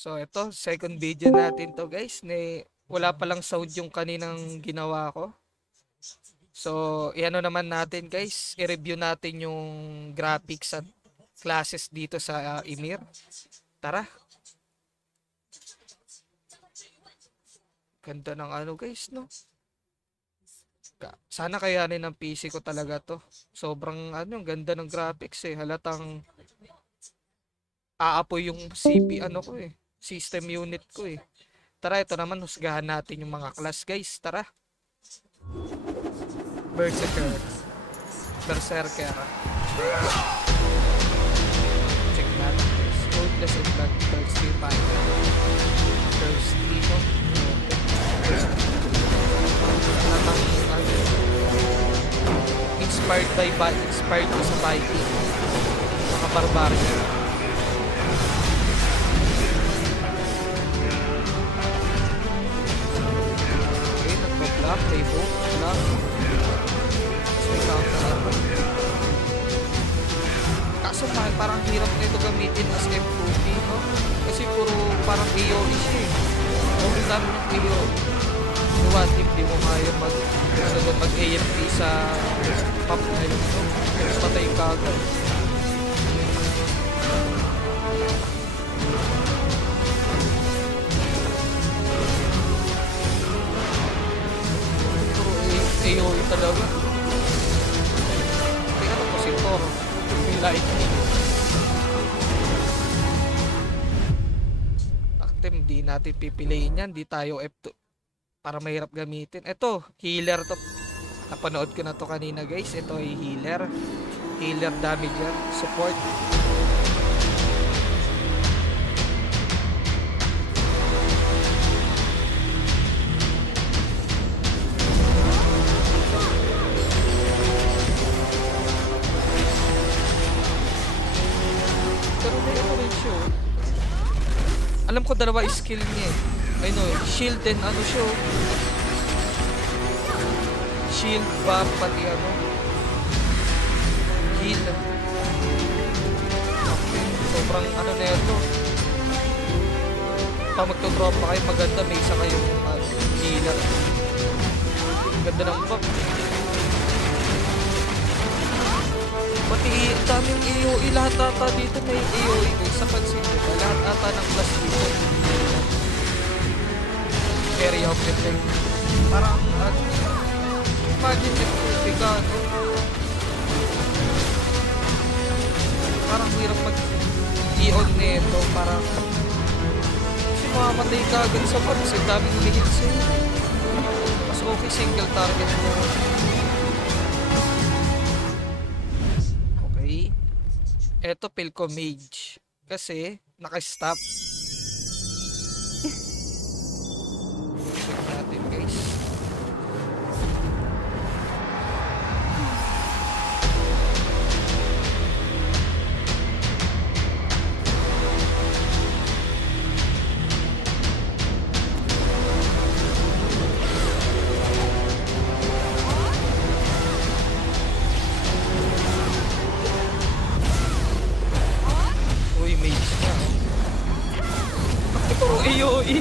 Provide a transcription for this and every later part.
So ito, second video natin to guys. Wala palang sound yung kaninang ginawa ko. So, iano naman natin guys, i-review natin yung graphics at classes dito sa Ymir. Tara. Ganda ng ano guys, no? Sana kayanin ng PC ko talaga to. Sobrang ano, ganda ng graphics eh. Halatang aapoy yung ano ko eh. System unit ko eh. Tara, ito naman, husgahan natin yung mga class guys. Tara. Berserker. Berserker. Check natin guys. Codeless and Bloodthirsty Fighter. Thirsty, no? Natang, ano, inspired ko sa Viking. Mga barbarian. Black, rainbow, black. May counter naman. Kaso parang hirap nito gamitin as F2P, no? Kasi puro parang AoE siya eh. Ang dami ng AoE. Diba, di mo kaya mag-AFP sa pop na yun, no? Patay ka agad. AoE talaga. Tingnan mo si Thor. May lightning. Taktim, di natin pipiliin yan. Di tayo F2. Para mahirap gamitin. Ito, healer to. Napanood ko na to kanina guys. Ito ay healer. Healer damage yan. Support. Alam ko dalawa skill niya eh. Ay no, shield and ano siya. Shield buff pati ano. Heal. Sobrang ano na ito. Pag magto-drop pa kayo maganda, may isa kayong healer. Ganda ng buff. Pati daming AoE, lahat ata dito may AoE guys. Sa pansin mo ba? Lahat ata ng class dito. Area of effect. Parang, imagine if ka, no? Parang hirap mag-i-on nito. Parang, kasi makamatay ka agad sa pansin. Daming lihit sa'yo. Mas okay single target mo. Eto Pilco Mage kasi naka-stop. Check natin guys. AoE.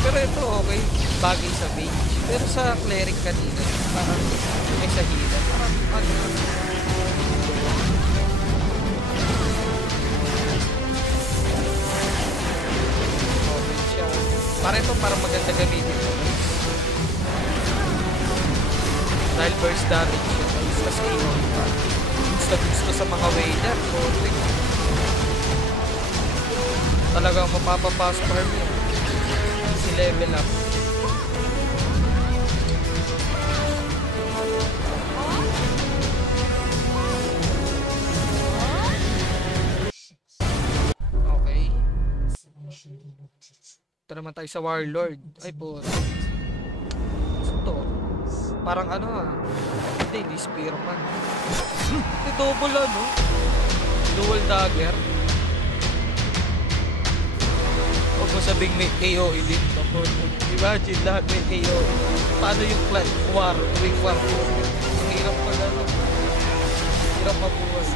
Pero ito okay, bagay sa mage. Pero sa cleric kanina, parang ay sa healer, parang ano. Okay siya. Para ito parang maganda gamitin ko. Dahil burst damage siya. Tapos AoE pa. Gusto sa mga wader. Talagang mapapapasok farm yun. Si level up. Okay. Ito naman tayo sa Warlord. Ay po. Ito. Parang ano Hindi Spearman. Ito double ano. Dual dagger. Huwag mo sabing may AoE din. Imagine lahat may AoE. Paano yung war? Wing war? Ang hirap pala. Hirap mabuhay.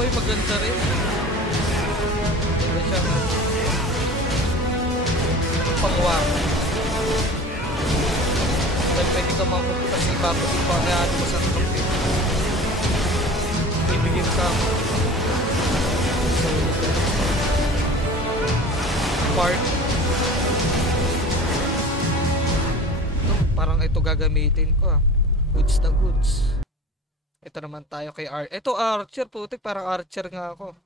Uy, maganda rin. Maganda siyang pangwak. Dahil pwede ka mamunta kasi ipapayaan mo sa kapit. Ibigin ka mo. Part. Ito, parang ito gagamitin ko ah. Goods na goods. Ito naman tayo kay Ito Archer, putik, parang Archer nga ako.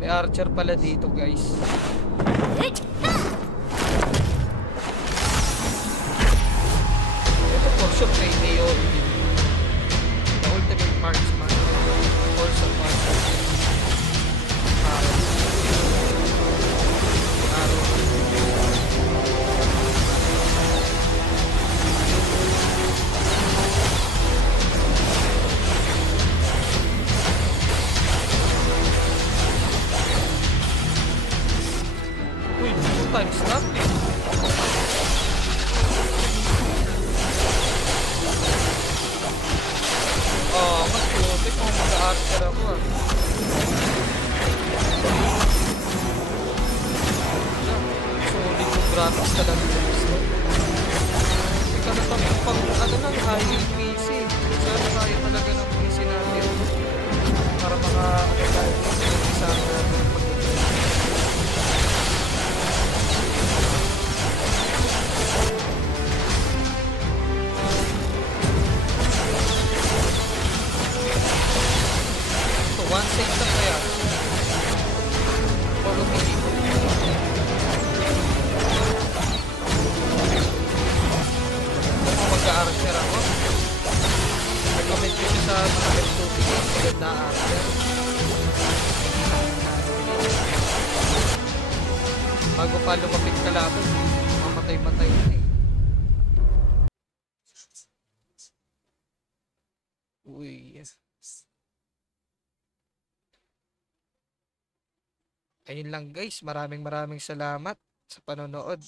May Archer pala dito, guys. Ito for sure may Neon. The Ultimate Marksman. Force of Marksman. Arrow. Uy, 2 times nothing. Mas putik kung mag-archer ako ah. Solid yung graphics talaga gusto. Hindi ka natapos pang lang, high-end PC. Sana kaya talaga ng PC natin. Para mga tayo sa one save na kaya or umihipot kung mag-archer ako nag-comment ko siya sa mga F2P maganda archer bago pa lumapit ka laban mamatay-matay na eh. Uy, yes. Ayun lang guys, maraming salamat sa panonood.